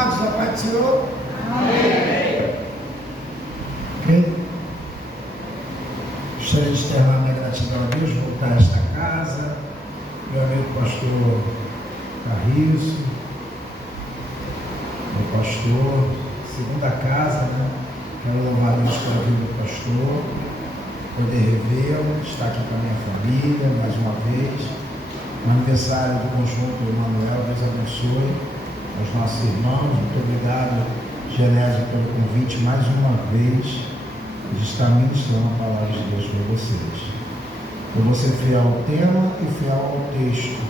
amados, a paz do Senhor. Amém. Ok? Gostaria de externar minha gratidão a Deus, voltar a esta casa, meu amigo pastor Carriço, meu pastor, segunda casa, né? Quero louvar a Deus pela vida do pastor, poder revê-lo, estar aqui com a minha família mais uma vez. No aniversário do conjunto Emanuel, Deus abençoe aos nossos irmãos. Muito obrigado, Genésio, pelo convite mais uma vez de estar ministrando a palavra de Deus para vocês. Eu vou ser fiel ao tema e fiel ao texto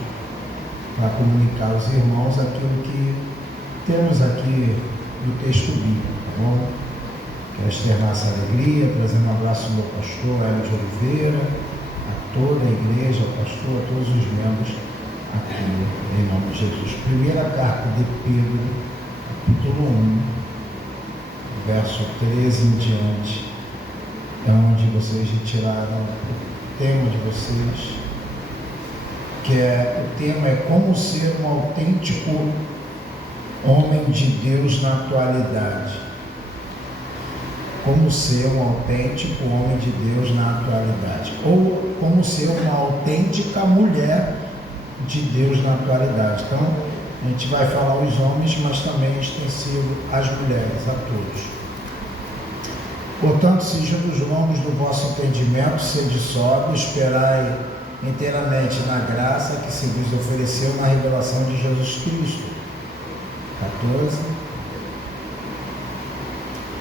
para comunicar aos irmãos aquilo que temos aqui no texto bíblico, tá bom? Quero externar essa alegria, trazendo um abraço ao meu pastor Hélio de Oliveira, a toda a igreja, ao pastor, a todos os membros aqui, em nome de Jesus. Primeira carta de Pedro, capítulo 1, verso 13 em diante, é onde vocês retiraram o tema de vocês, o tema é como ser um autêntico homem de Deus na atualidade. Como ser um autêntico homem de Deus na atualidade. Ou como ser uma autêntica mulher de Deus na atualidade. Então, a gente vai falar os homens, mas também extensivo às mulheres, a todos. Portanto, cingindo os lombos do vosso entendimento, sede sóbrio, esperai inteiramente na graça que se vos ofereceu na revelação de Jesus Cristo. 14.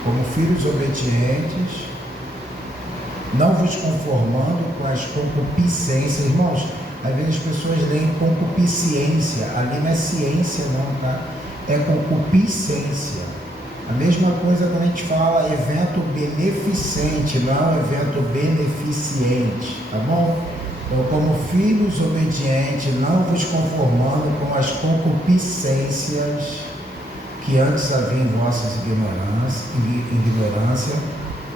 Como filhos obedientes, não vos conformando com as concupiscências. Irmãos, às vezes as pessoas leem concupiscência, ali não é ciência não, tá? É concupiscência. A mesma coisa quando a gente fala evento beneficente, não é um evento beneficiente, tá bom? Então, como filhos obedientes, não vos conformando com as concupiscências que antes havia em vossas ignorância,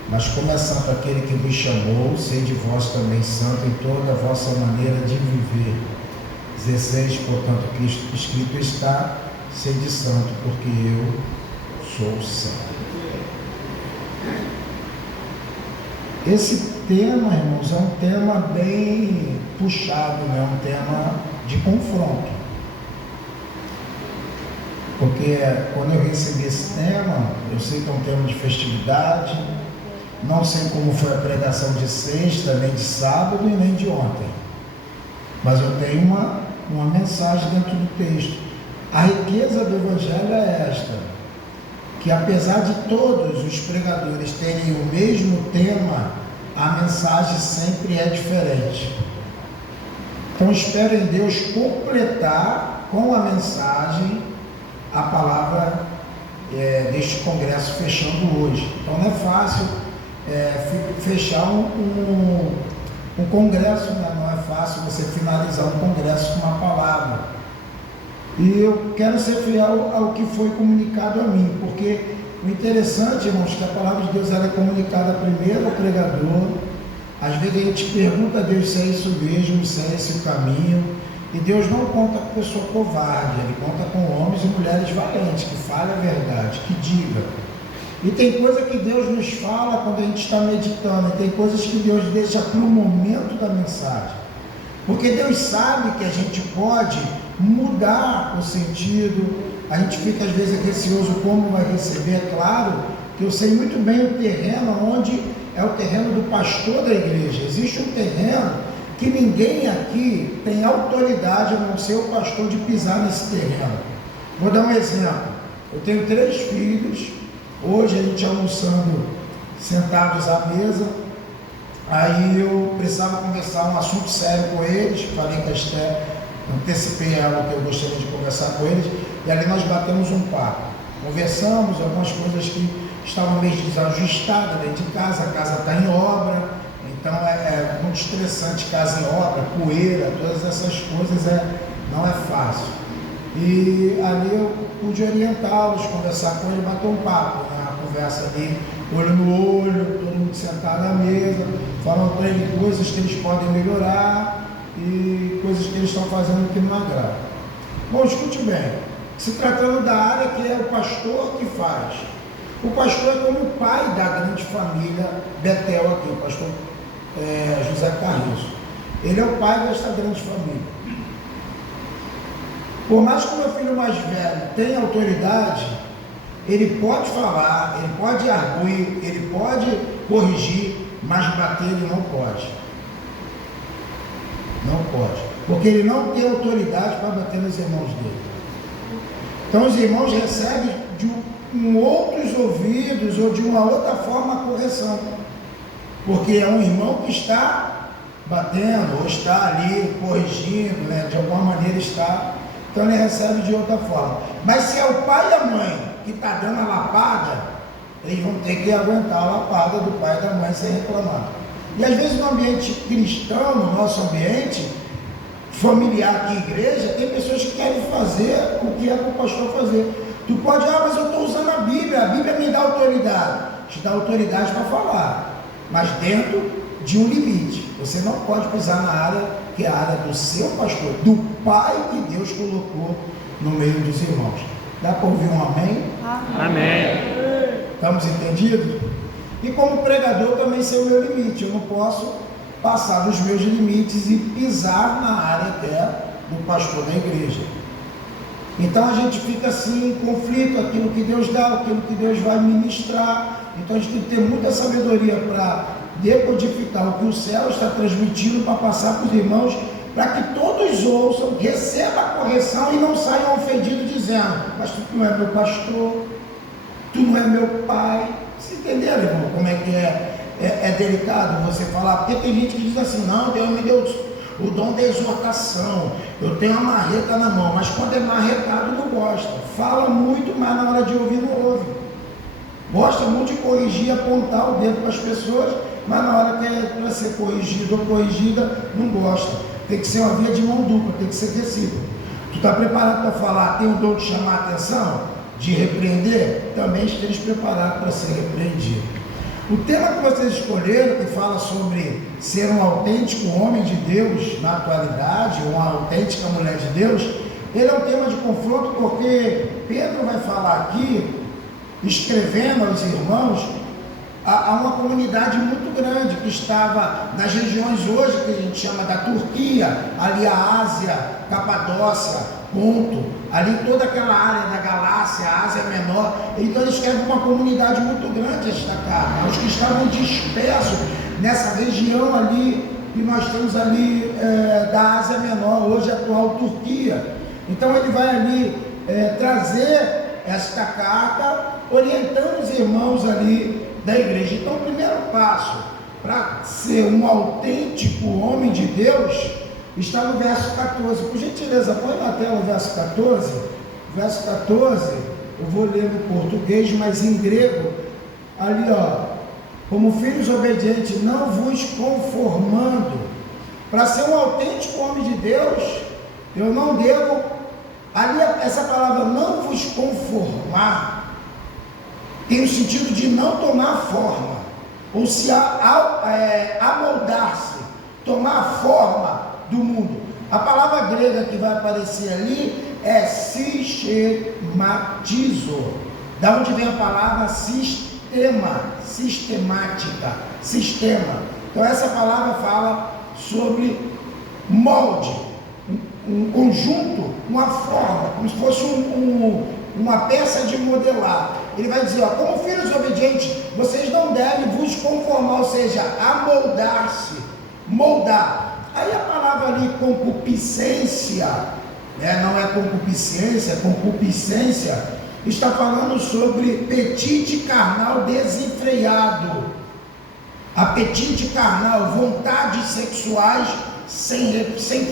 mas como é santo aquele que vos chamou, sede vós também santo em toda a vossa maneira de viver. 16, portanto, que escrito está, sede santo, porque eu sou santo. Esse tema, irmãos, é um tema bem puxado, né? Um tema de confronto. Porque quando eu recebi esse tema, eu sei que é um tema de festividade, não sei como foi a pregação de sexta, nem de sábado e nem de ontem, mas eu tenho uma mensagem dentro do texto. A riqueza do Evangelho é esta, que apesar de todos os pregadores terem o mesmo tema, a mensagem sempre é diferente. Então espero em Deus completar com a mensagem a palavra deste congresso fechando hoje. Então não é fácil fechar um congresso, né? Não é fácil você finalizar um congresso com uma palavra. E eu quero ser fiel ao que foi comunicado a mim, porque o interessante, irmãos, é que a palavra de Deus ela é comunicada primeiro ao pregador. Às vezes a gente pergunta a Deus se é isso mesmo, se é esse o caminho. E Deus não conta com pessoa covarde, Ele conta com homens e mulheres valentes, que falem a verdade, que digam. E tem coisa que Deus nos fala quando a gente está meditando, e tem coisas que Deus deixa para o momento da mensagem. Porque Deus sabe que a gente pode mudar o sentido, a gente fica às vezes receoso como vai receber. É claro que eu sei muito bem o terreno, onde é o terreno do pastor da igreja. Existe um terreno que ninguém aqui tem autoridade, a não ser o pastor, de pisar nesse terreno. Vou dar um exemplo. Eu tenho 3 filhos, hoje a gente almoçando sentados à mesa, aí eu precisava conversar um assunto sério com eles, falei com a Esther, antecipei ela que eu gostaria de conversar com eles, e ali nós batemos um papo, conversamos algumas coisas que estavam meio desajustadas dentro de casa, a casa está em obra, então é muito estressante, casa em obra, poeira, todas essas coisas não é fácil. E ali eu pude orientá-los, conversar com eles, bater um papo, né? Uma conversa ali, olho no olho, todo mundo sentado à mesa, falando para eles coisas que eles podem melhorar e coisas que eles estão fazendo que não agrada. Bom, escute bem, Se tratando da área que é o pastor que faz. O pastor é como o pai da grande família Betel aqui, o pastor José Carriço. Ele é o pai desta grande família. Por mais que o meu filho mais velho tenha autoridade, ele pode falar, ele pode arguir, ele pode corrigir, mas bater ele não pode. Não pode. Porque ele não tem autoridade para bater nos irmãos dele. Então os irmãos recebem com outros ouvidos ou de uma outra forma a correção. Porque é um irmão que está batendo ou está ali corrigindo, né? De alguma maneira está. Então ele recebe de outra forma. Mas se é o pai e a mãe que está dando a lapada, eles vão ter que aguentar a lapada do pai e da mãe sem reclamar. E às vezes no ambiente cristão, no nosso ambiente familiar aqui, igreja, tem pessoas que querem fazer o que é para o pastor fazer. Tu pode, mas eu estou usando a Bíblia me dá autoridade. Te dá autoridade para falar, mas dentro de um limite. Você não pode pisar na área que é a área do seu pastor, do pai que Deus colocou no meio dos irmãos. Dá para ouvir um amém? Amém. Estamos entendidos? E como pregador também sei o meu limite. Eu não posso passar dos meus limites e pisar na área que é do pastor da igreja. Então a gente fica assim em conflito, aquilo que Deus dá, aquilo que Deus vai ministrar. Então a gente tem que ter muita sabedoria para decodificar o que o céu está transmitindo para passar para os irmãos, para que todos ouçam, recebam a correção e não saiam ofendidos dizendo: mas tu não é meu pastor, tu não é meu pai. Vocês entenderam, irmão, como é que é delicado você falar? Porque tem gente que diz assim: não, Deus me deu o dom da exortação, eu tenho uma marreta na mão, mas quando é marretado não gosta, fala muito, mas na hora de ouvir não ouve, gosta muito de corrigir, apontar o dedo para as pessoas, mas na hora que é para ser corrigido ou corrigida, não gosta. Tem que ser uma via de mão dupla, tem que ser recíproco. Tu está preparado para falar, tem o dom de chamar a atenção, de repreender? Também esteja preparado para ser repreendido. O tema que vocês escolheram, que fala sobre ser um autêntico homem de Deus na atualidade, uma autêntica mulher de Deus, ele é um tema de confronto, porque Pedro vai falar aqui, escrevendo aos irmãos, a uma comunidade muito grande que estava nas regiões hoje que a gente chama da Turquia, ali a Ásia, Capadócia, Ponto, ali toda aquela área da Galácia, a Ásia Menor. Então eles querem uma comunidade muito grande esta carta, os que estavam dispersos nessa região ali que nós temos ali da Ásia Menor, hoje a atual Turquia. Então ele vai ali trazer esta carta orientando os irmãos ali da igreja. Então o primeiro passo para ser um autêntico homem de Deus está no verso 14. Por gentileza, põe na tela o verso 14. Verso 14, eu vou ler no português, mas em grego, ali como filhos obedientes, não vos conformando. Para ser um autêntico homem de Deus, eu não devo, ali essa palavra não vos conformar, tem o sentido de não tomar forma, ou se amoldar-se, tomar forma do mundo. A palavra grega que vai aparecer ali é sistematizo, da onde vem a palavra sistema, sistemática, sistema. Então essa palavra fala sobre molde, um conjunto, uma forma, como se fosse uma peça de modelar. Ele vai dizer, como filhos obedientes, vocês não devem vos conformar, ou seja, amoldar-se, moldar. Aí a palavra ali concupiscência, não é concupiscência, concupiscência, está falando sobre apetite carnal desenfreado, apetite carnal, vontades sexuais sem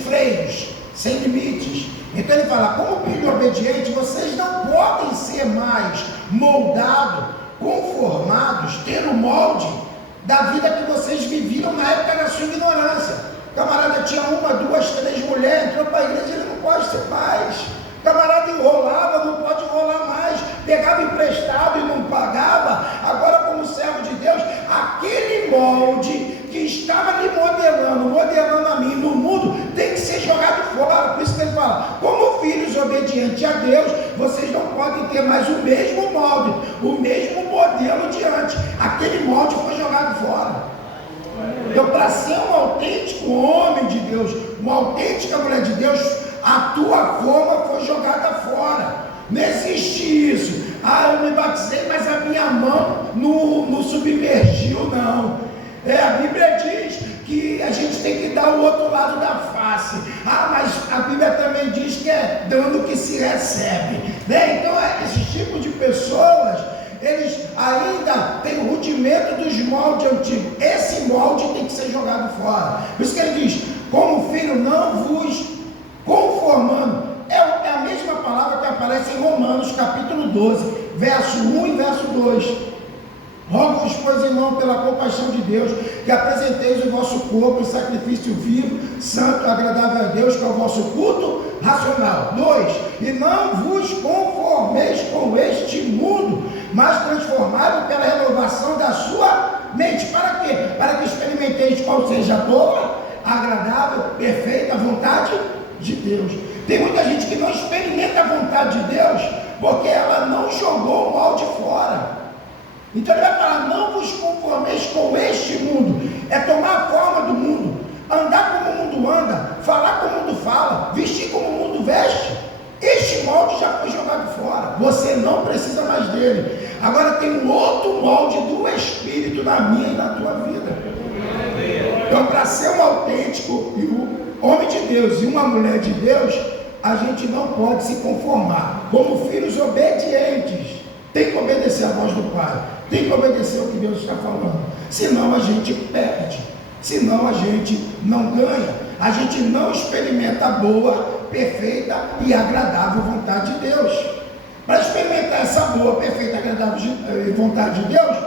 freios, sem limites. Então ele fala, como filho obediente, vocês não podem ser mais moldados, conformados, ter o molde da vida que vocês viviam na época da sua ignorância. O camarada tinha 1, 2, 3 mulheres, entrou para a igreja, ele não pode ser mais. O camarada enrolava, não pode enrolar mais. Pegava emprestado e não pagava. Agora, como servo de Deus, aquele molde que estava lhe modelando a mim no mundo, tem que ser jogado fora. Por isso que ele fala, como filhos obedientes a Deus, vocês não podem ter mais o mesmo molde, o mesmo modelo diante. Aquele molde foi jogado fora. Então, para ser um autêntico homem de Deus, uma autêntica mulher de Deus, a tua forma foi jogada fora. Não existe isso. Eu me batizei, mas a minha mão não submergiu, não. A Bíblia diz que a gente tem que dar o outro lado da face. Mas a Bíblia também diz que é dando que se recebe, né? Então, esse tipo de pessoas, eles ainda têm o rudimento dos moldes antigos. Esse molde tem que ser jogado fora. Por isso que ele diz: como filho, não vos conformando. É a mesma palavra que aparece em Romanos capítulo 12, verso 1 e verso 2. Rogo-vos, pois, irmão, pela compaixão de Deus, que apresenteis o vosso corpo em sacrifício vivo, santo, agradável a Deus, que é o vosso culto racional. 2. E não vos conformeis com este mundo, mas transformado pela renovação da sua mente. Para quê? Para que experimenteis qual seja a boa, agradável, perfeita vontade de Deus. Tem muita gente que não experimenta a vontade de Deus, porque ela não jogou o molde fora. Então ele vai falar: não vos conformeis com este mundo. É tomar a forma do mundo, andar como o mundo anda, falar como o mundo fala, vestir como o mundo veste. Este molde já foi jogado fora. Você não precisa mais dele. Agora tem um outro molde do Espírito na minha e na tua vida. Então, para ser um autêntico e um homem de Deus e uma mulher de Deus, a gente não pode se conformar. Como filhos obedientes, tem que obedecer a voz do Pai, tem que obedecer o que Deus está falando. Senão a gente perde, senão a gente não ganha, a gente não experimenta a boa, perfeita e agradável vontade de Deus. Para experimentar essa boa, perfeita e agradável vontade de Deus,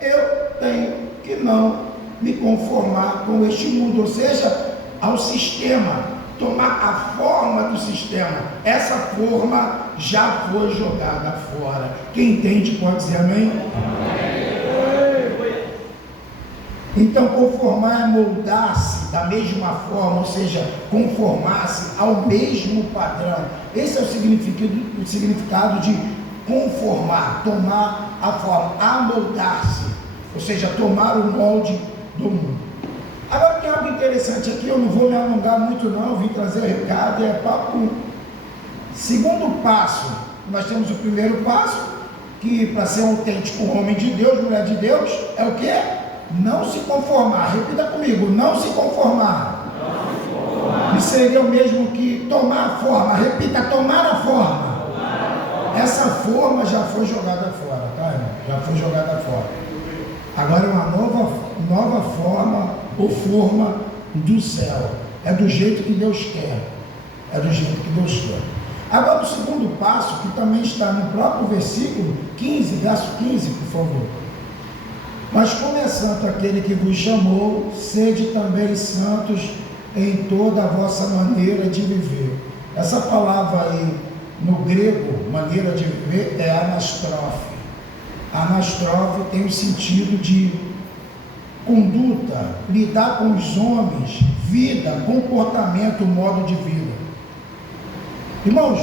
eu tenho que não me conformar com este mundo, ou seja, ao sistema, tomar a forma do sistema. Essa forma já foi jogada fora. Quem entende pode dizer amém? Então, conformar é moldar-se da mesma forma, ou seja, conformar-se ao mesmo padrão. Esse é o significado de conformar, tomar a forma, amoldar-se, ou seja, tomar o molde do mundo. Agora tem algo interessante aqui, eu não vou me alongar muito não, eu vim trazer o recado, é papo. Segundo passo, nós temos o primeiro passo, que para ser um autêntico homem de Deus, mulher de Deus, é o quê? Não se conformar. Repita comigo: não se conformar. E seria o mesmo que tomar a forma. Repita: tomar a forma. Essa forma já foi jogada fora, tá, irmão? Já foi jogada fora. Agora é uma nova forma ou forma do céu. É do jeito que Deus quer. É do jeito que Deus quer. Agora o segundo passo, que também está no próprio versículo 15, verso 15, por favor. Mas como é santo aquele que vos chamou, sede também santos em toda a vossa maneira de viver. Essa palavra aí, no grego, maneira de viver, é anastrofe. Anastrofe tem o sentido de conduta, lidar com os homens, vida, comportamento, modo de vida. Irmãos,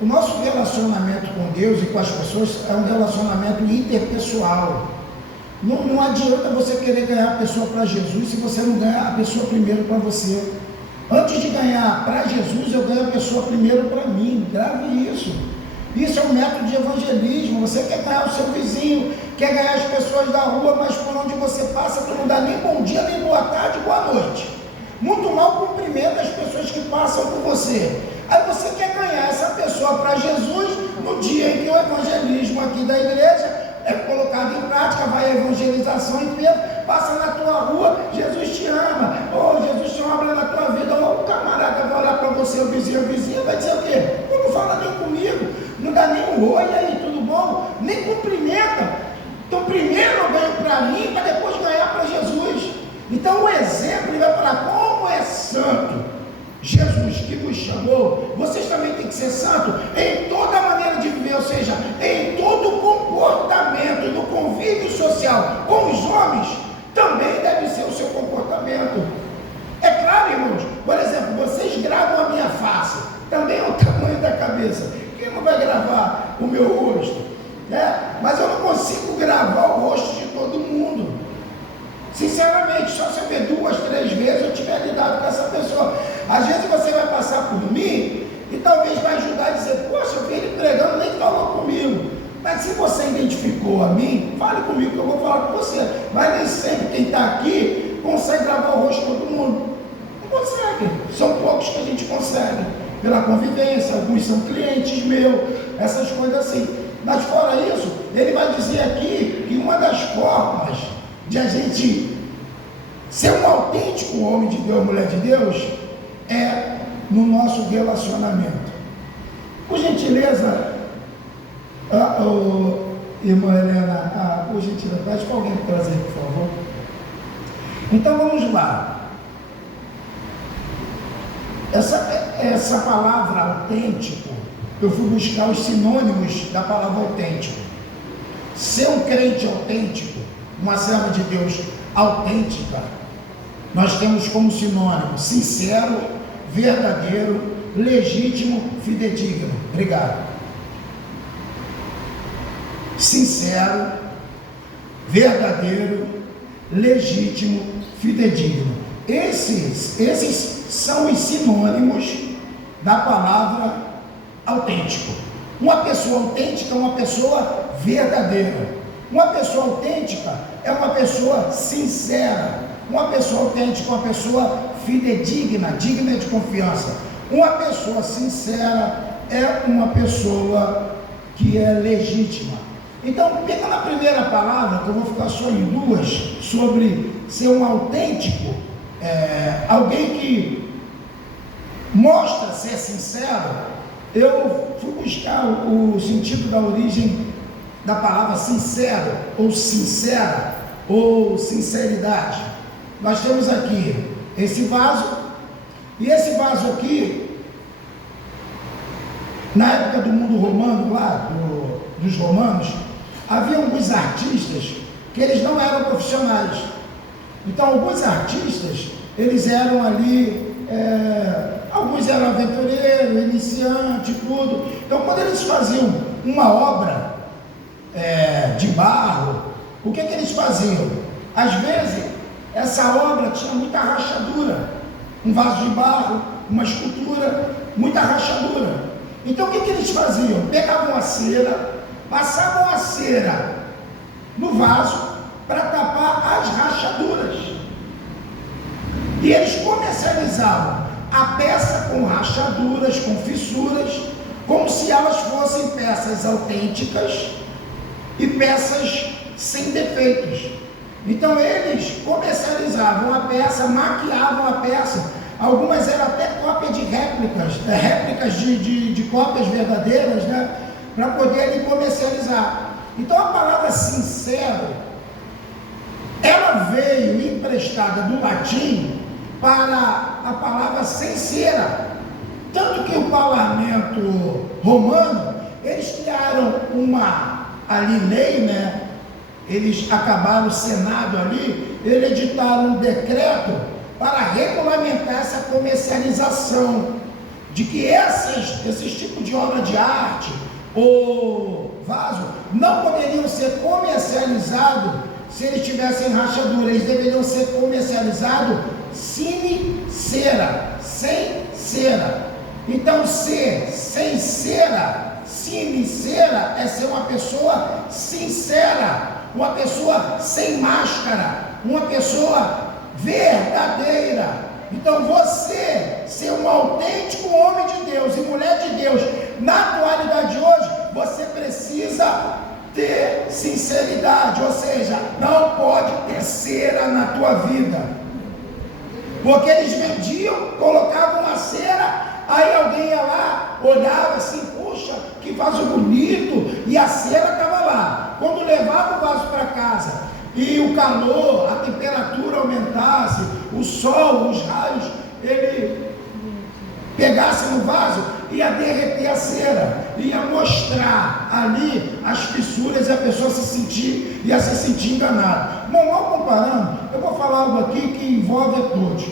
o nosso relacionamento com Deus e com as pessoas é um relacionamento interpessoal. Não adianta você querer ganhar a pessoa para Jesus se você não ganhar a pessoa primeiro para você. Antes de ganhar para Jesus, eu ganho a pessoa primeiro para mim. Grave isso. Isso é um método de evangelismo. Você quer ganhar o seu vizinho, quer ganhar as pessoas da rua, mas por onde você passa, tu não dá nem bom dia, nem boa tarde, boa noite. Muito mal cumprimenta as pessoas que passam por você. Aí você quer ganhar essa pessoa para Jesus no dia em que o evangelismo aqui da igreja é colocado em prática, vai a evangelização em Pedro, passa na tua rua, Jesus te ama, Jesus te obra na tua vida, o camarada vai olhar para você, o vizinho, vai dizer o quê? Não fala nem comigo, não dá nem um oi, aí, tudo bom? Nem cumprimenta. Então primeiro eu ganho para mim, para depois ganhar para Jesus. Então o exemplo, ele vai falar: como é santo Jesus que vos chamou, vocês também têm que ser santos em toda a maneira de viver, ou seja, em todo o comportamento, no convívio social com os homens, também deve ser o seu comportamento. É claro, irmãos, por exemplo, vocês gravam a minha face, também é o tamanho da cabeça. que vai gravar o meu rosto? Né? Mas eu não consigo gravar o rosto de todo mundo. Sinceramente, só se eu ver 2, 3 vezes eu tiver lidado com essa pessoa. Às vezes você vai passar por mim e talvez vai ajudar a dizer, poxa, eu vi ele pregando, nem falou comigo. Mas se você identificou a mim, fale comigo que eu vou falar com você. Mas nem sempre quem está aqui consegue gravar o rosto de todo mundo. Não consegue. São poucos que a gente consegue. Pela convivência, alguns são clientes meus, essas coisas assim. Mas fora isso, ele vai dizer aqui que uma das formas de a gente ser um autêntico homem de Deus, mulher de Deus, é no nosso relacionamento. Por gentileza, irmã Helena, por gentileza, pede para alguém trazer, por favor. Então vamos lá. Essa palavra autêntico, eu fui buscar os sinônimos da palavra autêntico. Ser um crente autêntico, uma serva de Deus autêntica, nós temos como sinônimo sincero, verdadeiro, legítimo, fidedigno. Obrigado. Sincero, verdadeiro, legítimo, fidedigno. Esses são os sinônimos da palavra autêntico. Uma pessoa autêntica é uma pessoa verdadeira. Uma pessoa autêntica é uma pessoa sincera. Uma pessoa autêntica é uma pessoa fidedigna, digna de confiança. Uma pessoa sincera é uma pessoa que é legítima. Então, pega na primeira palavra, que eu vou ficar só em 2, sobre ser um autêntico, alguém que mostra ser sincero. Eu fui buscar o sentido da origem da palavra sincero, ou sincera, ou sinceridade. Nós temos aqui esse vaso, e esse vaso aqui, na época do mundo romano, lá, dos romanos, havia alguns artistas que eles não eram profissionais. Então, alguns artistas, eles eram ali, alguns eram aventureiros, iniciantes, tudo. Então, quando eles faziam uma obra de barro, o que eles faziam? Às vezes, essa obra tinha muita rachadura. Um vaso de barro, uma escultura, muita rachadura. Então, o que eles faziam? Pegavam a cera, passavam a cera no vaso para tapar as rachaduras. E eles comercializavam a peça com rachaduras, com fissuras, como se elas fossem peças autênticas e peças sem defeitos. Então eles comercializavam a peça, maquiavam a peça. Algumas eram até cópia de réplicas de cópias verdadeiras, né? Para poderem comercializar. Então a palavra sincero, ela veio emprestada do latim para a palavra sincera. Tanto que o parlamento romano, eles criaram uma lei, né? Eles acabaram, o Senado ali, eles editaram um decreto para regulamentar essa comercialização, de que esses tipos de obra de arte ou vaso não poderiam ser comercializados se eles tivessem rachadura. Eles deveriam ser comercializados sem cera. Então, ser sem cera, sincera, é ser uma pessoa sincera, uma pessoa sem máscara, uma pessoa verdadeira. Então, você ser um autêntico homem de Deus e mulher de Deus, na atualidade de hoje, você precisa ter sinceridade, ou seja, não pode ter cera na tua vida, porque eles vendiam, colocavam uma cera, aí alguém ia lá, olhava assim, puxa, que vaso bonito, e a cera estava lá. Quando levava o vaso para casa, e o calor, a temperatura aumentasse, o sol, os raios, ele pegasse no vaso, ia derreter a cera, ia mostrar ali as fissuras e a pessoa ia se sentir enganada. Bom, mal comparando, eu vou falar algo aqui que envolve a todos.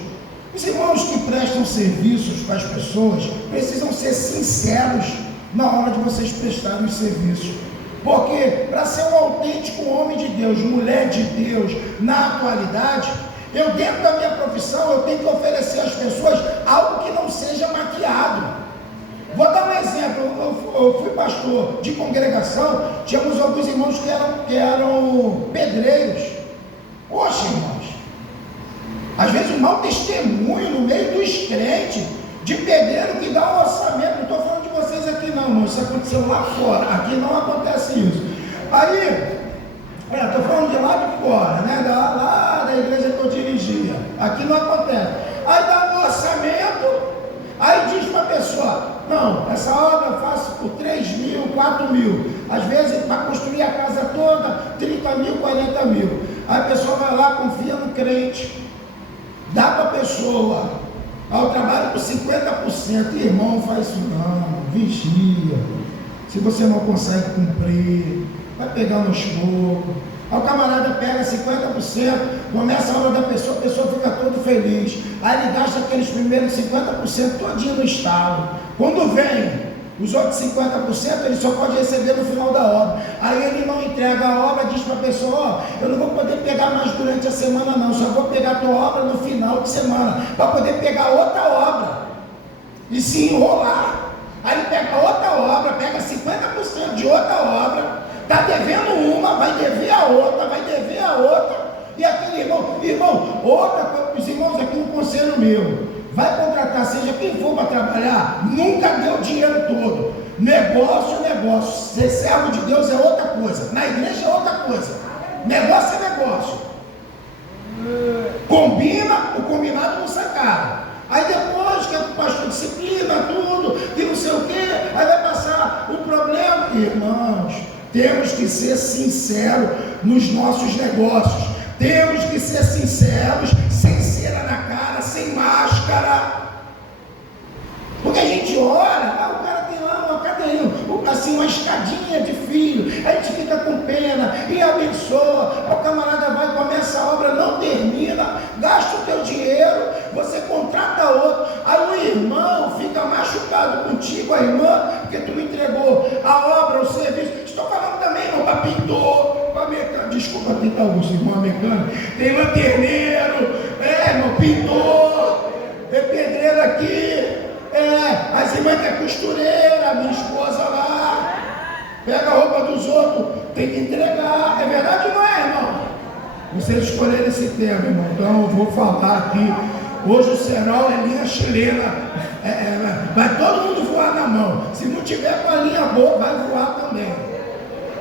Os irmãos que prestam serviços para as pessoas precisam ser sinceros na hora de vocês prestarem os serviços. Porque para ser um autêntico homem de Deus, mulher de Deus, na atualidade, eu dentro da minha profissão, eu tenho que oferecer às pessoas algo que não seja maquiado. Vou dar um exemplo, eu fui pastor de congregação, tínhamos alguns irmãos que eram pedreiros. Poxa, irmãos, às vezes um mau testemunho no meio dos crentes, de pedreiro que dá um orçamento. Não estou falando de vocês aqui não, irmão, isso aconteceu lá fora, aqui não acontece isso. Aí, estou falando de lá de fora, né, lá da igreja que eu dirigia, aqui não acontece. Aí dá um orçamento, aí diz para a pessoa, não, essa obra eu faço por 3 mil, 4 mil, às vezes para construir a casa toda, 30 mil, 40 mil. Aí a pessoa vai lá, confia no crente, dá para a pessoa, eu trabalho por 50%, irmão, faz isso não, vigia, se você não consegue cumprir, vai pegar nos poucos. Aí o camarada pega 50%, começa a obra da pessoa, a pessoa fica todo feliz, aí ele gasta aqueles primeiros 50% todinho no estalo. Quando vem os outros 50%, ele só pode receber no final da obra. Aí ele não entrega a obra, diz para a pessoa, ó, eu não vou poder pegar mais durante a semana não, só vou pegar a tua obra no final de semana, para poder pegar outra obra e se enrolar. Aí ele pega outra obra, pega 50% de outra obra, está devendo uma, vai dever a outra, vai dever a outra, e aquele irmão, outra, os irmãos aqui, um conselho meu, vai contratar, seja quem for para trabalhar, nunca dê o dinheiro todo. Negócio, ser servo de Deus é outra coisa, na igreja é outra coisa, negócio é negócio, combina, o combinado não sai caro. Aí depois que o pastor disciplina tudo, que não sei o que, aí vai passar o problema. Irmãos, temos que ser sinceros nos nossos negócios, temos que ser sinceros, sem cera na cara, sem máscara, porque a gente ora, o cara tem lá uma cadeirinha, assim, uma escadinha de filho, a gente fica com pena e abençoa, o camarada vai, começa a obra, não termina, gasta o teu dinheiro, você contrata outro, aí o irmão fica machucado contigo, a irmã, porque tu não entregou a obra, o serviço. Estou falando também, irmão, para pintor, para mecânico, desculpa tentar alguns irmãos mecânicos, tem lanterneiro, irmão, pintor, tem pedreiro aqui, as irmãs que é costureira, minha esposa lá, pega a roupa dos outros, tem que entregar, é verdade ou não é, irmão? Vocês escolheram esse tema, irmão, então eu vou falar aqui. Hoje o cerol é linha chilena, vai todo mundo voar na mão, se não tiver com a linha boa, vai voar também,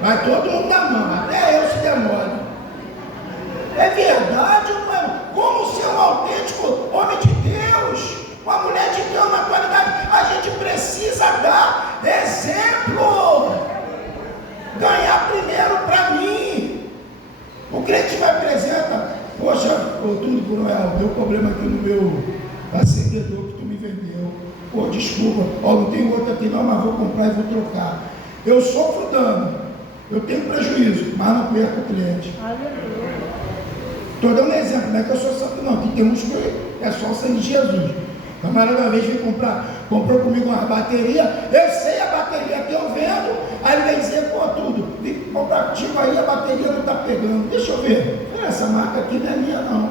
vai todo mundo na mão, até eu se demore. É verdade ou não é? Como ser um autêntico homem de Deus, uma mulher de Deus na atualidade, a gente precisa dar exemplo, ganhar primeiro para mim. O crente vai apresentar, poxa, tudo por deu problema aqui no meu acendedor que tu me vendeu, pô, desculpa, não tem outro aqui não, mas vou comprar e vou trocar. Eu sofro dano, eu tenho prejuízo, mas não perco o cliente. Estou dando exemplo, não é que eu sou santo não, aqui tem uns que é só o sangue de Jesus. O camarada uma vez veio comprou comigo uma bateria, eu sei a bateria que eu vendo, aí ele vem dizer, pô, tudo, vim comprar contigo aí, a bateria não está pegando, deixa eu ver, essa marca aqui não é minha não,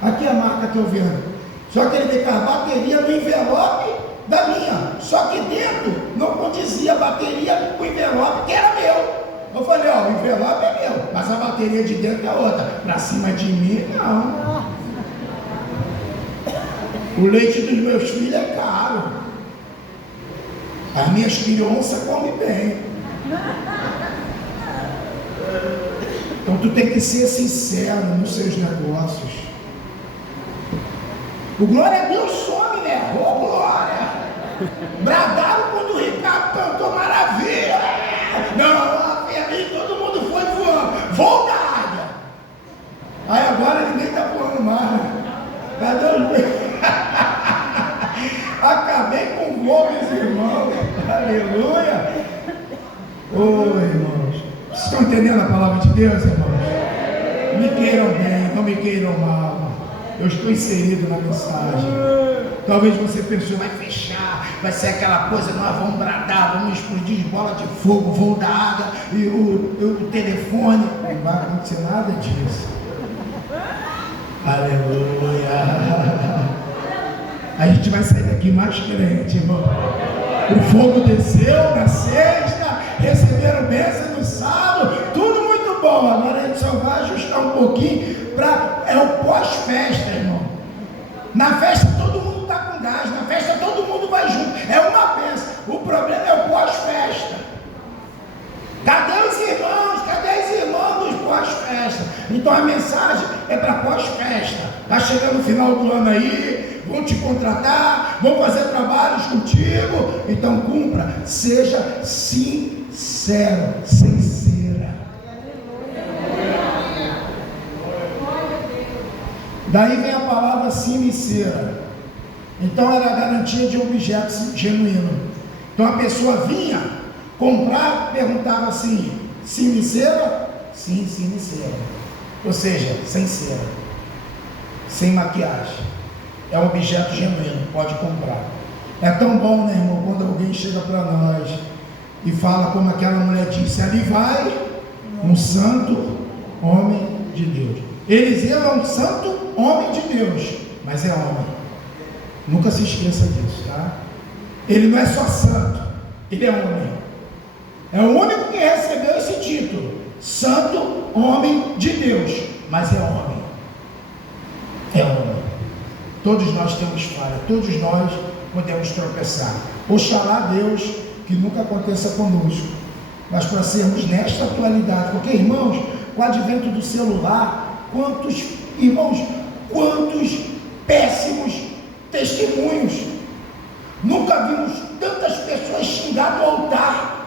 aqui é a marca que eu vendo, só que ele veio com a bateria no envelope da minha, só que dentro não condizia a bateria com o envelope que era meu. Eu falei, o envelope é meu, mas a bateria de dentro é outra, pra cima de mim não. O leite dos meus filhos é caro. As minhas crianças comem bem. Então tu tem que ser sincero nos seus negócios. O glória a Deus some, né? Ô glória! Bradaram quando o Ricardo cantou maravilha. Não, ali todo mundo foi voando. Voo da águia. Aí agora ninguém está voando mais. Cadê os meus? Acabei com o voo, meus irmãos. Aleluia. Irmãos, vocês estão entendendo a palavra de Deus, irmãos? Me queiram bem, não me queiram mal. Eu estou inserido na mensagem. Talvez você pensou, vai fechar, vai ser aquela coisa, nós vamos bradar, vamos explodir bola de fogo, voo da água, e o telefone. Não vai acontecer nada disso. Aleluia. A gente vai sair daqui mais crente, irmão. O fogo desceu na sexta, receberam bênção no sábado, tudo muito bom. Agora a gente só vai ajustar um pouquinho é o pós-festa, irmão. Na festa todo mundo está com gás, na festa todo mundo vai junto, é uma bênção. O problema é o pós-festa. Cadê os irmãos? Cadê os irmãos dos pós-festa? Então a mensagem é para pós-festa. Está chegando o final do ano aí, vão te contratar, vão fazer trabalhos contigo, então cumpra, seja sincero, sincera. Daí vem a palavra sincera. Então era a garantia de objeto genuíno. Então a pessoa vinha comprar, perguntava assim: sincera? Sim, sincera. Ou seja, sem cera, sem maquiagem. É um objeto genuíno, pode comprar. É tão bom, né, irmão, quando alguém chega para nós e fala como aquela mulher disse: ali vai um santo homem de Deus. Eliseu é um santo homem de Deus, mas é homem. Nunca se esqueça disso, tá? Ele não é só santo, ele é homem. É o único que recebeu esse título: santo homem de Deus, mas é homem. É homem. Todos nós temos falha, todos nós podemos tropeçar. Oxalá Deus que nunca aconteça conosco, mas para sermos nesta atualidade, porque irmãos, com o advento do celular, quantos péssimos testemunhos. Nunca vimos tantas pessoas xingar do altar,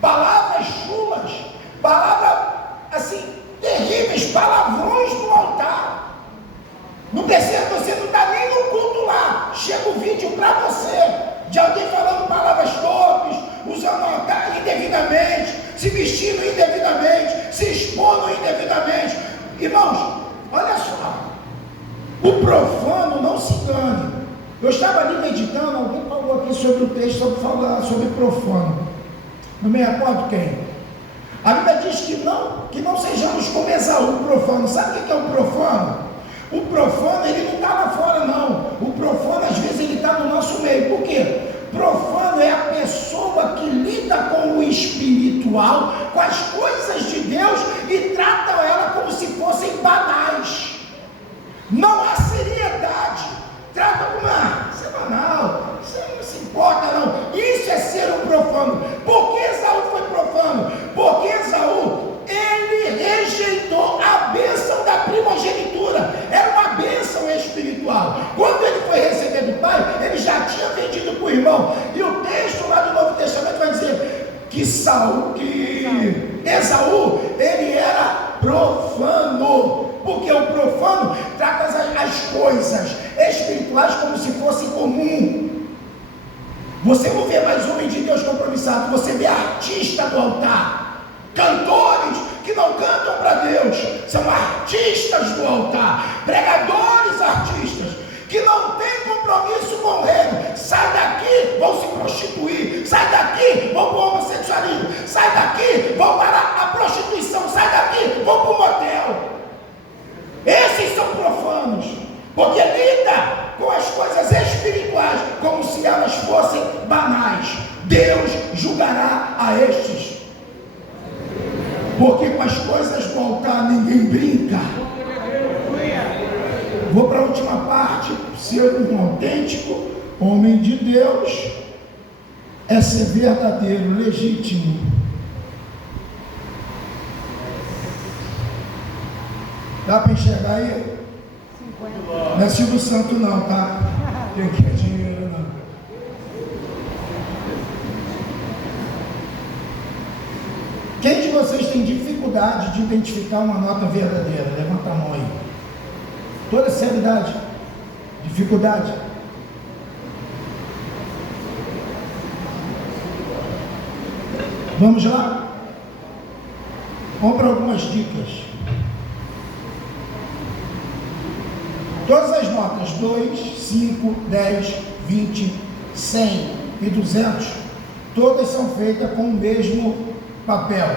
palavras chulas, palavras assim, terríveis, palavrões no altar. Não precisa, você não está nem no culto lá, chega o vídeo para você, de alguém falando palavras torpes, usando o altar indevidamente, se vestindo indevidamente, se expondo indevidamente. Irmãos, olha só, o profano não se engane. Eu estava ali meditando, alguém falou aqui sobre o texto, sobre profano. Não me recordo quem. A Bíblia diz que não sejamos como Esaú, profano. Sabe o que é o profano? O profano, ele não está lá fora, não. O profano, às vezes, ele está no nosso meio. Por quê? Profano é a pessoa que lida com o espiritual, com as coisas de Deus e trata ela como se fossem banais. Não há seriedade. Trata como isso é banal, isso não se importa não. Isso é ser um profano. Por que Esaú foi profano? Porque Esaú, ele rejeitou a bênção da primogenitura. Era uma bênção espiritual. Quando ele foi receber do pai, ele já tinha vendido para o irmão. E o texto lá do Novo Testamento vai dizer que Esaú, ele era profano. Porque o profano trata as coisas espirituais como se fosse comum. Você não vê mais homem de Deus compromissado, você vê artista do altar, cantores que não cantam para Deus, são artistas do altar, pregadores artistas, que não têm compromisso com o reino. Sai daqui, vão se prostituir, sai daqui, vão para o homossexualismo, sai daqui, vão para a prostituição, sai daqui, vão para o motel. Esses são profanos, porque lida com as coisas espirituais como se elas fossem banais. Deus julgará a estes, porque com as coisas do altar ninguém brinca. Vou para a última parte. Ser um autêntico homem de Deus é ser verdadeiro, legítimo. Dá para enxergar aí? 50. Não é Silvio Santo não, tá? Quem quer dinheiro não. Quem de vocês tem dificuldade de identificar uma nota verdadeira? Levanta a mão aí. Toda seriedade. Dificuldade. Vamos lá? Vamos para algumas dicas. Todas as notas 2, 5, 10, 20, 100 e 200, todas são feitas com o mesmo papel.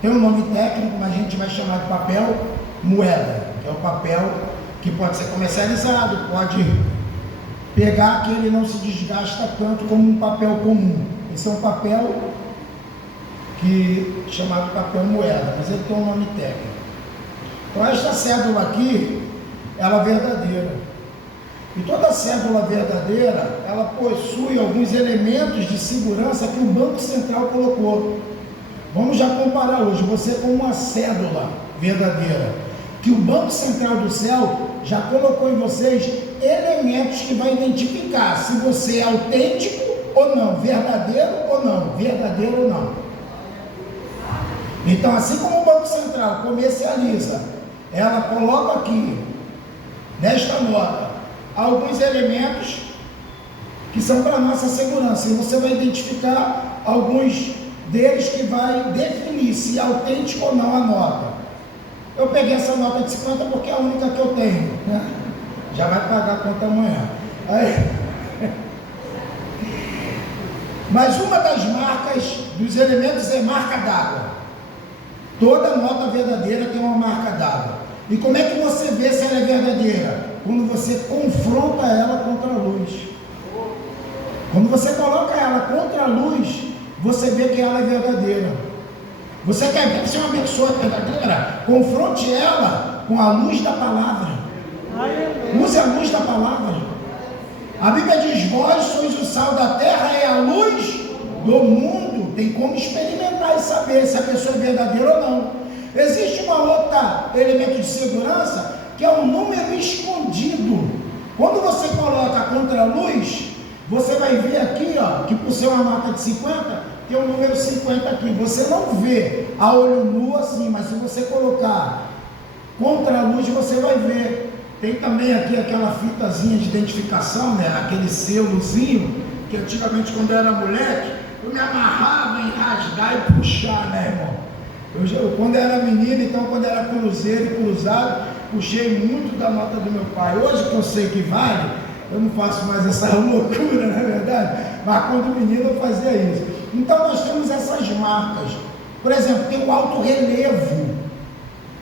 Tem um nome técnico, mas a gente vai chamar de papel moeda, que é o papel que pode ser comercializado, pode pegar que ele não se desgasta tanto como um papel comum. Esse é um papel chamado papel moeda, mas ele tem um nome técnico. Então esta cédula aqui, ela é verdadeira. E toda cédula verdadeira, ela possui alguns elementos de segurança que o Banco Central colocou. Vamos já comparar hoje você com uma cédula verdadeira, que o Banco Central do Céu já colocou em vocês elementos que vai identificar se você é autêntico ou não, verdadeiro ou não, verdadeiro ou não. Então, assim como o Banco Central comercializa, ela coloca aqui, nesta nota, alguns elementos que são para a nossa segurança, e você vai identificar alguns deles que vai definir se é autêntico ou não a nota. Eu peguei essa nota de 50 porque é a única que eu tenho, né? Já vai pagar a conta amanhã. Mas uma das marcas dos elementos é marca d'água. Toda nota verdadeira tem uma marca d'água. E como é que você vê se ela é verdadeira? Quando você confronta ela contra a luz. Quando você coloca ela contra a luz, você vê que ela é verdadeira. Você quer ver se é uma pessoa verdadeira? Confronte ela com a luz da palavra. Use a luz da palavra. A Bíblia diz: vós sois o sal da terra e a luz do mundo. Tem como experimentar e saber se a pessoa é verdadeira ou não. Existe uma outra elemento de segurança, que é um número escondido. Quando você coloca contra a luz, você vai ver aqui, ó, que por ser uma nota de 50, tem o número 50 aqui. Você não vê a olho nu assim, mas se você colocar contra a luz, você vai ver. Tem também aqui aquela fitazinha de identificação, né? Aquele selozinho, que antigamente quando eu era moleque, eu me amarrava em rasgar e puxar, né, irmão? Quando eu era menino, então quando era cruzeiro e cruzado, puxei muito da nota do meu pai. Hoje que eu sei que vale, eu não faço mais essa loucura, não é verdade? Mas quando menino eu fazia isso. Então nós temos essas marcas. Por exemplo, tem o alto relevo.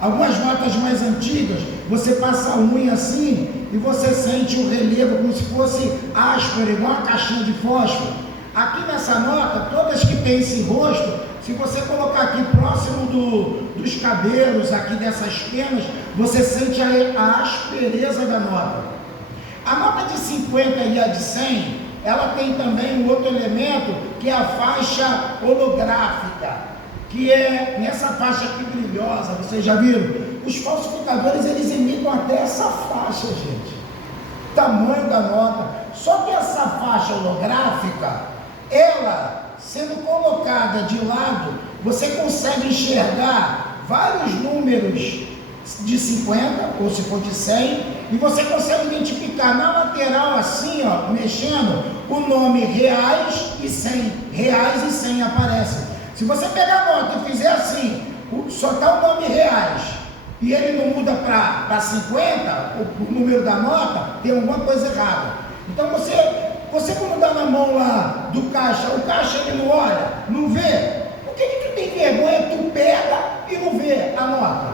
Algumas notas mais antigas, você passa a unha assim e você sente o relevo como se fosse áspero, igual uma caixinha de fósforo. Aqui nessa nota, todas que tem esse rosto, se você colocar aqui próximo dos cabelos, aqui dessas penas, você sente a aspereza da nota. A nota de 50 e a de 100, ela tem também um outro elemento, que é a faixa holográfica, que é nessa faixa aqui brilhosa. Vocês já viram? Os falsificadores, eles imitam até essa faixa, gente. Tamanho da nota. Só que essa faixa holográfica, ela sendo colocada de lado, você consegue enxergar vários números de 50, ou se for de 100, e você consegue identificar na lateral assim, ó, mexendo, o nome reais e 100. Reais e 100 aparecem. Se você pegar a nota e fizer assim, só está o nome reais, e ele não muda para 50, o número da nota, tem alguma coisa errada. Então você quando dá na mão lá do caixa, o caixa ele não olha, não vê. Por que tu tem vergonha, tu pega e não vê a nota?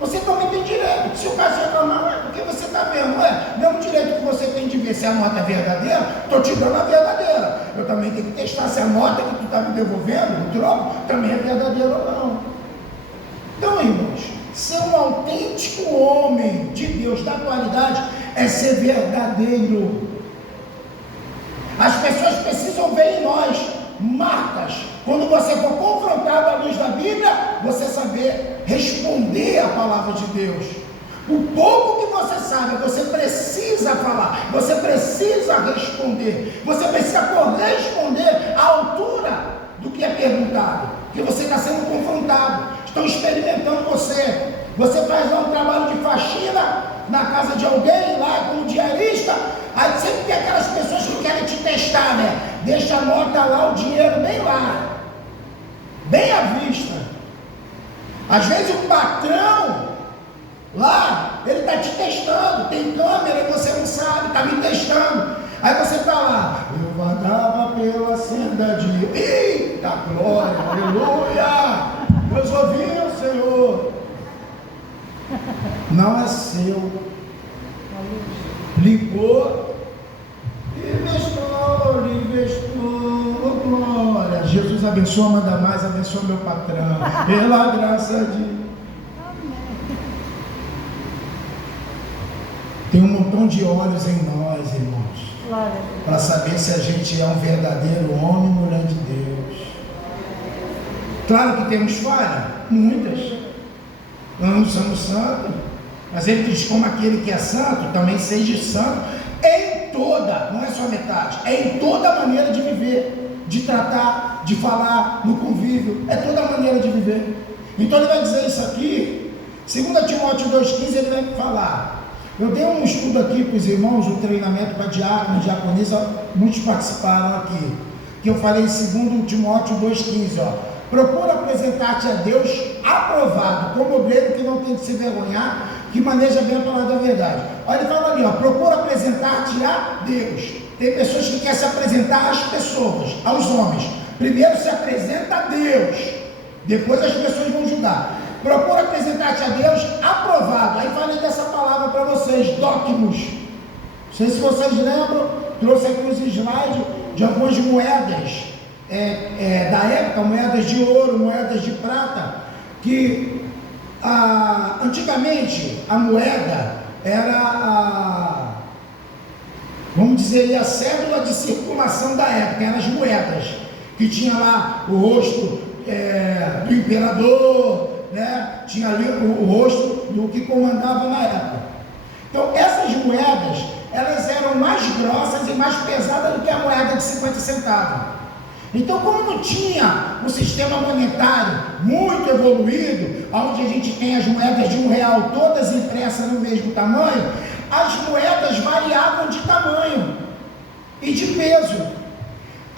Você também tem direito. Se o caixa reclamar, é porque você está vendo, não é? Mesmo direito que você tem de ver se a nota é verdadeira, estou te dando a verdadeira. Eu também tenho que testar se a nota que tu está me devolvendo, o troco, também é verdadeira ou não. Então, irmãos, ser um autêntico homem de Deus da atualidade é ser verdadeiro. As pessoas precisam ver em nós marcas. Quando você for confrontado à luz da Bíblia, você saber responder a palavra de Deus. O pouco que você sabe, você precisa falar, você precisa responder, você precisa corresponder à altura do que é perguntado, porque você está sendo confrontado, estão experimentando você. Você faz lá um trabalho de faxina na casa de alguém, lá como diarista, aí sempre tem aquelas pessoas que querem te testar, né? Deixa a nota lá, o dinheiro bem lá, bem à vista. Às vezes o patrão lá, ele está te testando, tem está me testando. Aí você está lá, eu vagava pela senda de... Eita glória, aleluia! Deus ouviu, Senhor. Não é seu. Ligou e investou, glória. Jesus abençoa, manda mais, abençoa meu patrão, pela graça de... Tem um montão de olhos em nós, irmãos, para saber se a gente é um verdadeiro homem e mulher de Deus. Claro que temos falha, muitas. Nós não somos santos, mas ele diz: como aquele que é santo, também seja santo em toda, não é só metade, é em toda maneira de viver, de tratar, de falar, no convívio, é toda maneira de viver. Então ele vai dizer isso aqui, 2 Timóteo 2,15, ele vai falar. Eu dei um estudo aqui para os irmãos, um treinamento para diácono, diaconisa, muitos participaram aqui, que eu falei em 2 Timóteo 2,15, ó. Procura apresentar-te a Deus aprovado, como obreiro que não tem de se vergonhar, que maneja bem a palavra da verdade. Olha, ele fala ali, ó, procura apresentar-te a Deus. Tem pessoas que querem se apresentar às pessoas, aos homens. Primeiro se apresenta a Deus, depois as pessoas vão julgar. Procura apresentar-te a Deus aprovado. Aí falei dessa palavra para vocês, dóquimos. Não sei se vocês lembram, trouxe aqui uns slides de algumas moedas da época, moedas de ouro, moedas de prata, que antigamente a moeda era vamos dizer, a cédula de circulação da época, eram as moedas, que tinha lá o rosto do imperador, né? Tinha ali o rosto do que comandava na época. Então essas moedas, elas eram mais grossas e mais pesadas do que a moeda de 50 centavos. Então, como não tinha um sistema monetário muito evoluído, onde a gente tem as moedas de R$1 todas impressas no mesmo tamanho, as moedas variavam de tamanho e de peso.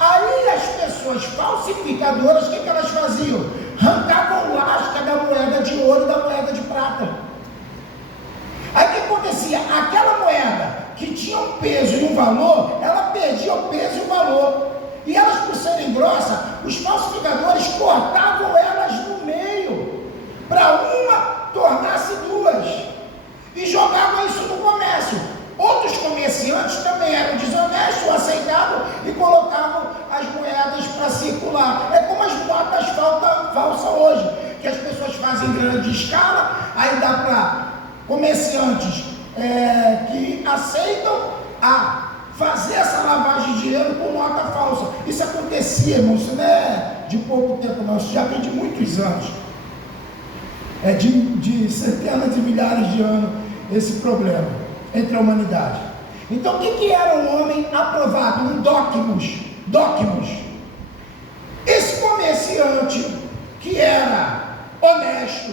Aí as pessoas falsificadoras, o que elas faziam? Arrancavam lasca da moeda de ouro e da moeda de prata. Aí o que acontecia? Aquela moeda que tinha um peso e um valor, ela perdia o peso e o valor. E elas, por serem grossas, os falsificadores cortavam elas no meio, para uma tornar-se duas, e jogavam isso no comércio. Outros comerciantes também eram desonestos, aceitavam e colocavam as moedas para circular. É como as notas falsas hoje, que as pessoas fazem em grande escala, aí dá para comerciantes que aceitam fazer essa lavagem de dinheiro com nota falsa. Isso acontecia, irmão, isso não é de pouco tempo não, isso já vem de muitos anos, é de centenas de milhares de anos esse problema entre a humanidade. Então o que era um homem aprovado? Um dóquimos. Esse comerciante que era honesto,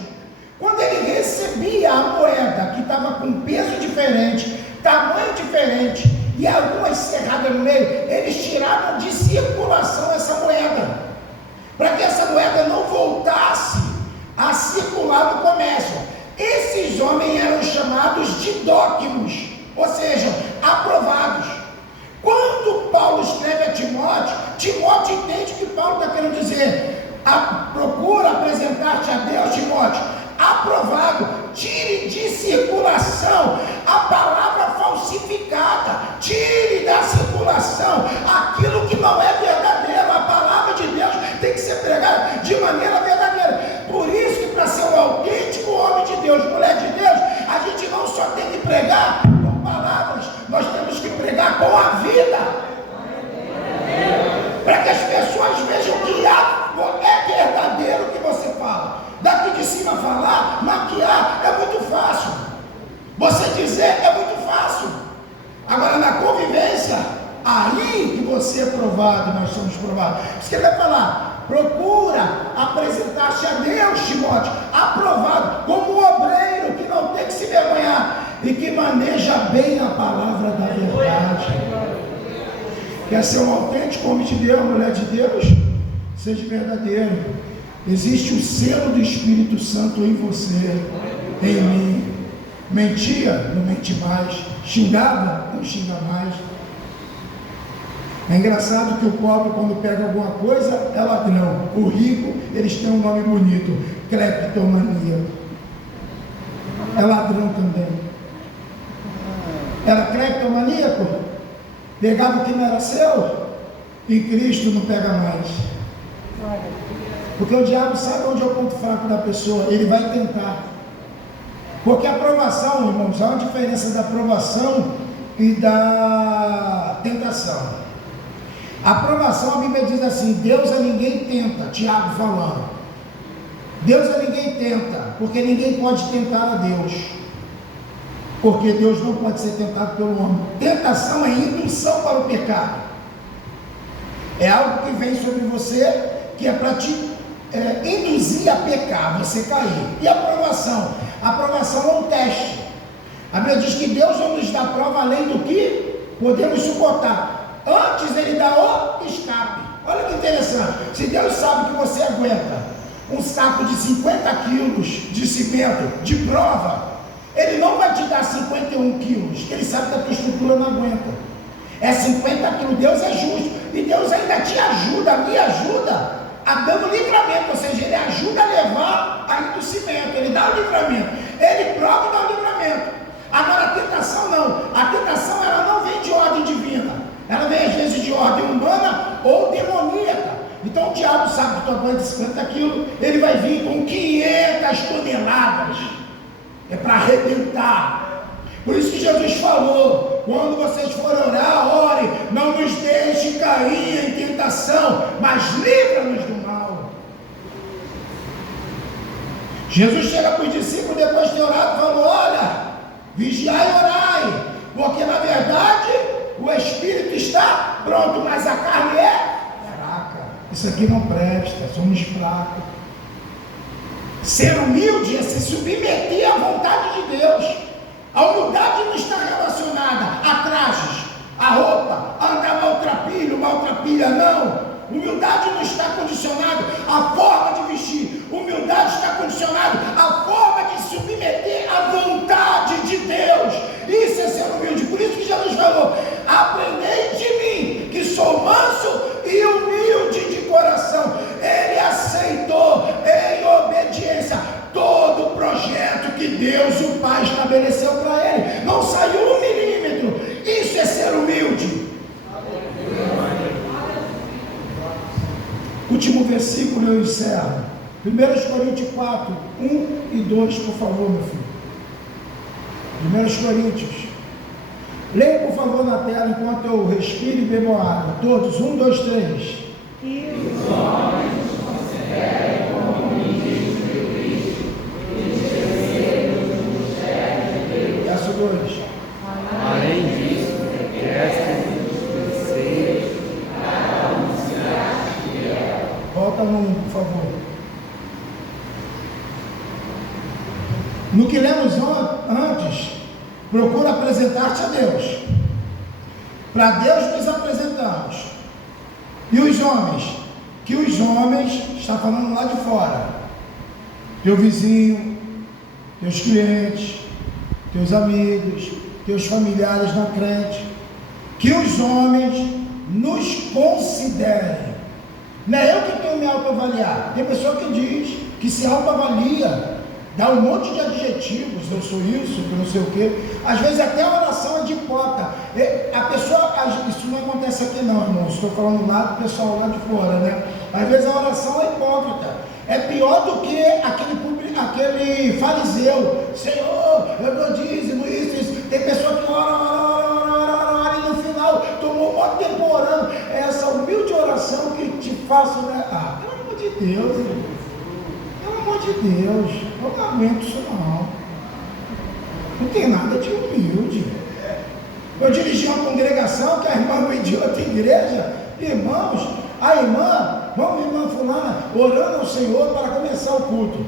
quando ele recebia a moeda que estava com peso diferente, tamanho diferente e algumas serradas no meio, eles tiravam de circulação essa moeda, para que essa moeda não voltasse a circular no comércio. Esses homens eram chamados de dóquimos, ou seja, aprovados. Quando Paulo escreve a Timóteo entende o que Paulo está querendo dizer. Procura apresentar-te a Deus, Timóteo, aprovado. Tire de circulação a palavra falsificada, tire da circulação aquilo que não é verdadeiro. A palavra de Deus tem que ser pregada de maneira verdadeira. Por isso que para ser um autêntico homem de Deus, mulher de Deus, a gente não só tem que pregar com palavras, nós temos que pregar com a vida, para que as pessoas vejam que é verdadeiro o que você fala. Daqui de cima falar, maquiar é muito fácil, você dizer é muito fácil. Agora na convivência, aí que você é provado, nós somos provados. Isso que ele vai falar: procura apresentar-se a Deus, Timóteo, aprovado, como um obreiro que não tem que se vergonhar e que maneja bem a palavra da verdade. Quer ser um autêntico homem de Deus, mulher de Deus? Seja verdadeiro. Existe o selo do Espírito Santo em você, em mim. Mentia, não mente mais. Xingava, não xinga mais. É engraçado que o pobre, quando pega alguma coisa, é ladrão. O rico, eles têm um nome bonito, cleptomania. É ladrão também. Era cleptomaníaco? Pegava o que não era seu? Em Cristo não pega mais. Porque o diabo sabe onde é o ponto fraco da pessoa, ele vai tentar. Porque a aprovação, irmãos, há uma diferença da aprovação e da tentação. A aprovação, a Bíblia diz assim: Deus a ninguém tenta, Tiago falando. Deus a ninguém tenta, porque ninguém pode tentar a Deus. Porque Deus não pode ser tentado pelo homem. Tentação é indução para o pecado. É algo que vem sobre você, que é para te induzir a pecar, você cair. E a aprovação? A aprovação é um teste. A Bíblia diz que Deus não nos dá prova além do que podemos suportar. Antes ele dá o escape. Olha que interessante. Se Deus sabe que você aguenta um saco de 50 quilos de cimento de prova, ele não vai te dar 51 quilos, que ele sabe que a tua estrutura não aguenta. É 50 quilos. Deus é justo. E Deus ainda te ajuda, me ajuda a dando livramento, ou seja, ele ajuda a levar ainda o cimento, ele dá o livramento, ele prova e dá o livramento. Agora a tentação não, a tentação ela não vem de ordem divina, ela vem às vezes de ordem humana ou demoníaca. Então o diabo sabe que tu aguenta 50 quilos, ele vai vir com 500 toneladas, é para arrebentar. Por isso que Jesus falou: quando vocês forem orar, ore, não nos deixe cair em tentação, mas livra-nos do mal. Jesus chega para os discípulos depois de ter orado e falou: olha, vigiai e orai, porque na verdade o Espírito está pronto, mas a carne é fraca. Isso aqui não presta, somos fracos. Ser humilde é se submeter à vontade de Deus. A humildade não está relacionada a trajes, a roupa, a andar maltrapilha, não. Humildade não está condicionada à forma de vestir. Humildade está condicionada à forma de se submeter à vontade de Deus. Isso é ser humilde. Por isso que Jesus falou: aprendei de mim, que sou manso e humilde de coração. Ele aceitou em obediência todo o projeto que Deus, o Pai, estabeleceu para ele. Não saiu 1 milímetro. Isso é ser humilde. Último versículo eu encerro. 1 Coríntios 4, 1 e 2, por favor, meu filho. 1 Coríntios. Leia, por favor, na tela enquanto eu respiro e bebo água. Todos, 1, 2, 3. E os homens nos considerem como ministros de Cristo, e de terceiros no mistério de Deus. Verso 2. Além disso, requer-se dos terceiros, Cada um se acha fiel. Volta no 1, por favor. No que lemos antes, procura apresentar-te a Deus. Para Deus nos apresentamos. E os homens? Que os homens, está falando lá de fora, teu vizinho, teus clientes, teus amigos, teus familiares não crentes, que os homens nos considerem. Não é eu que tenho que me autoavaliar. Tem pessoa que diz que se autoavalia, dá um monte de adjetivos: eu sou isso, eu não sei o quê. Às vezes até a oração é de hipócrita. A pessoa, isso não acontece aqui não, irmão, estou falando lá do pessoal lá de fora, né? Às vezes a oração é hipócrita. É pior do que aquele fariseu: Senhor, eu dou dízimo, isso. Tem pessoa que ora, e no final tomou um monte de tempo orando. É essa humilde oração que te faço, né? Pelo amor de Deus, irmão. Pelo amor de Deus, eu não aguento isso não. Não tem nada de humilde. Eu dirigi uma congregação que a irmã veio de outra igreja. Irmãos, a irmã fulana, orando ao Senhor para começar o culto.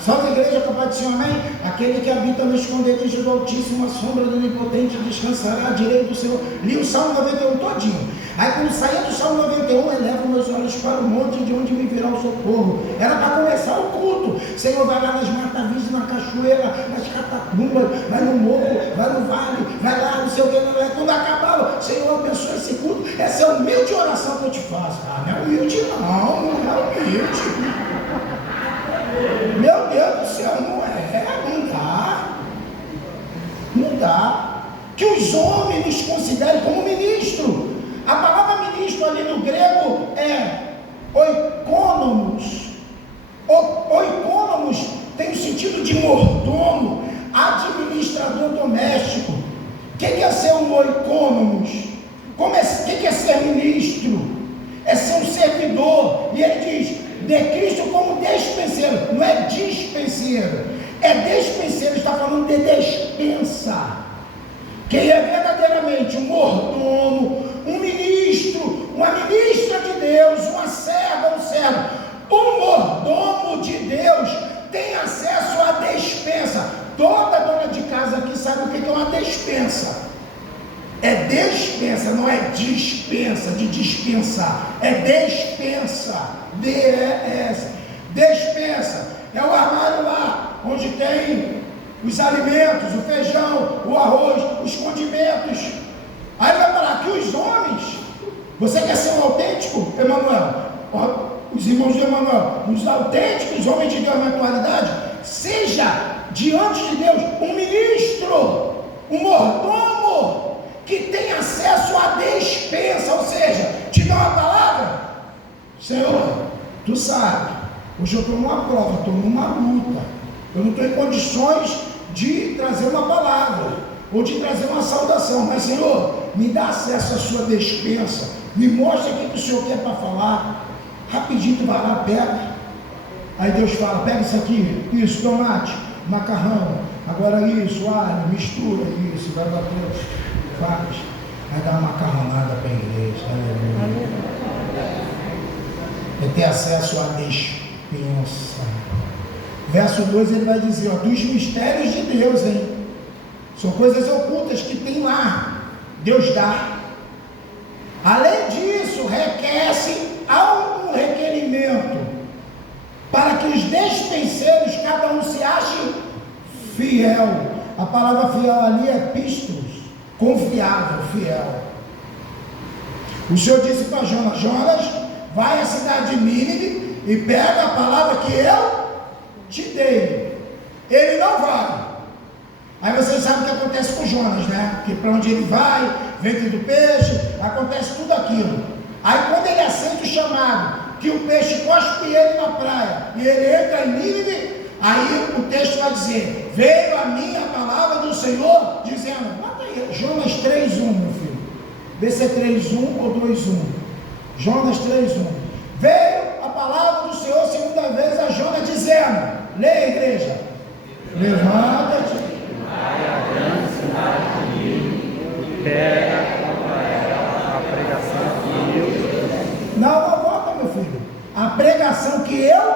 Salve a igreja, capaz de dizer amém? Aquele que habita no esconderijo do Altíssimo, a sombra do Onipotente, descansará à direita do Senhor. Li o Salmo 91 todinho. Aí quando saía do Salmo 91, elevo meus olhos para o monte de onde me virá o socorro. Era para começar o culto. Senhor, vai lá nas matavis, na cachoeira, nas catacumbas, vai no morro, vai no vale, vai lá, não sei o que, não é. Quando acabava, Senhor, abençoa esse culto. Essa é a humilde oração que eu te faço. Ah, não é humilde não é humilde. Meu Deus do céu, não dá. Que os homens nos considerem como ministro. A palavra ministro ali no grego é oikonomos. Oikonomos tem o sentido de mordomo, administrador doméstico. O que é ser um oikonomos? O que é ser ministro? É ser um servidor. E ele diz: de Cristo como despenseiro, não é dispenseiro, é despenseiro, está falando de despensa. Quem é verdadeiramente um mordomo, um ministro, uma ministra de Deus, uma serva, um servo, um mordomo de Deus tem acesso à despensa. Toda dona de casa aqui sabe o que é uma despensa. É despensa, não é dispensa, de dispensar. É despensa. D-E-S. Despensa. É o armário lá, onde tem os alimentos, o feijão, o arroz, os condimentos. Aí vai falar que os homens, você quer ser um autêntico, Emanuel? Os irmãos de Emanuel, os autênticos homens de Deus na atualidade, seja diante de Deus um ministro, um mordomo, que tem acesso à despensa, ou seja, te dá uma palavra, Senhor, tu sabe, hoje eu estou numa prova, estou numa luta, eu não estou em condições de trazer uma palavra, ou de trazer uma saudação, mas Senhor, me dá acesso à sua despensa, me mostra o que o Senhor quer para falar, rapidinho tu vai lá, pega, aí Deus fala, pega isso aqui, isso, tomate, macarrão, agora isso, alho, mistura isso, vai bater, faz, vai dar uma macarronada para a igreja, aleluia. É ter acesso à despensa. Verso 2 ele vai dizer, ó, dos mistérios de Deus, hein? São coisas ocultas que tem lá, Deus dá. Além disso, requer-se algum requerimento para que os despenseiros, cada um se ache fiel. A palavra fiel ali é pistos, confiável, fiel. O Senhor disse para Jonas, Jonas, vai à cidade de Nínive e pega a palavra que eu te dei. Ele não vai. Aí vocês sabem o que acontece com Jonas, né? Que para onde ele vai, ventre do peixe, acontece tudo aquilo. Aí quando ele aceita o chamado, que o peixe cospe ele na praia, e ele entra em Nínive, aí o texto vai dizer, veio a mim a palavra do Senhor, dizendo, bota aí, Jonas 3:1, meu filho. Vê se é 3:1 ou 2:1. Jonas 3:1. Veio a palavra do Senhor segunda vez a Jonas dizendo, leia, igreja, levanta-te, vai à grande cidade de Nínive, pega contra ela a pregação que eu te disse. Não, volta, meu filho. A pregação que eu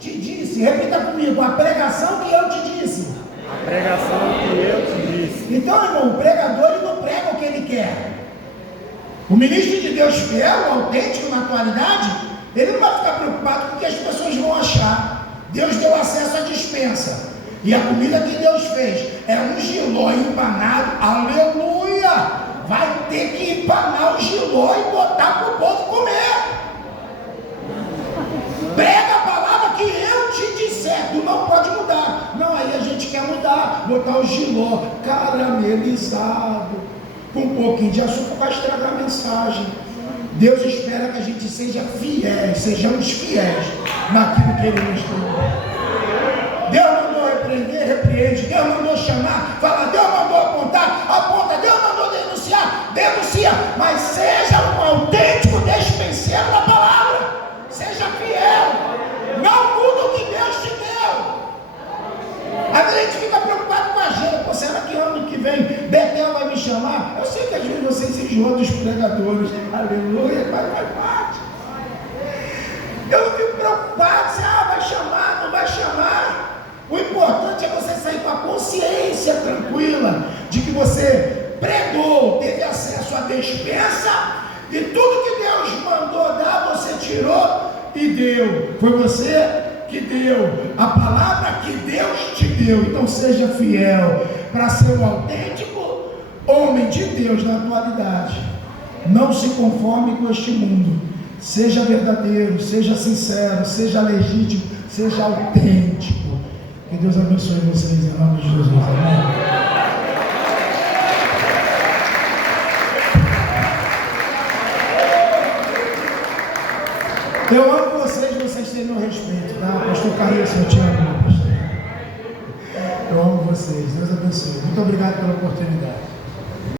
te disse. Repita comigo. A pregação que eu te disse. A pregação que eu te disse. Então, irmão, o pregador ele não prega o que ele quer. O ministro de Deus fiel, o autêntico na atualidade, ele não vai ficar preocupado com o que as pessoas vão achar. Deus deu acesso à despensa. E a comida que Deus fez é um giló empanado, aleluia! Vai ter que empanar o giló e botar para o povo comer. Prega a palavra que eu te disser, tu não pode mudar. Não, aí a gente quer mudar, botar o giló caramelizado, com um pouquinho de açúcar para estragar a mensagem. Deus espera que a gente seja fiéis, sejamos fiéis naquilo que Ele nos deu. Deus mandou repreender, repreende. Deus mandou chamar, fala. Deus mandou apontar, aponta. Deus mandou denunciar, denuncia. Mas seja um autêntico despenseiro da palavra. Seja fiel. Não muda o que Deus te deu. Às vezes a gente fica preocupado com a agenda. Pô, será que ano que vem Betel vai me chamar? Eu sei que às vezes vocês enjoam dos pregadores. Aleluia, faz parte. Eu não fico preocupado se vai chamar, não vai chamar. a consciência tranquila de que você pregou, teve acesso à despensa e tudo que Deus mandou dar, você tirou e deu. Foi você que deu a palavra que Deus te deu. Então seja fiel para ser um autêntico homem de Deus na atualidade. Não se conforme com este mundo. Seja verdadeiro, seja sincero, seja legítimo, seja autêntico. Que Deus abençoe vocês em nome de Jesus. Amém. Eu amo vocês, vocês têm meu respeito, tá? Pastor Carlos, eu te amo, pastor. Eu amo vocês, Deus abençoe. Muito obrigado pela oportunidade.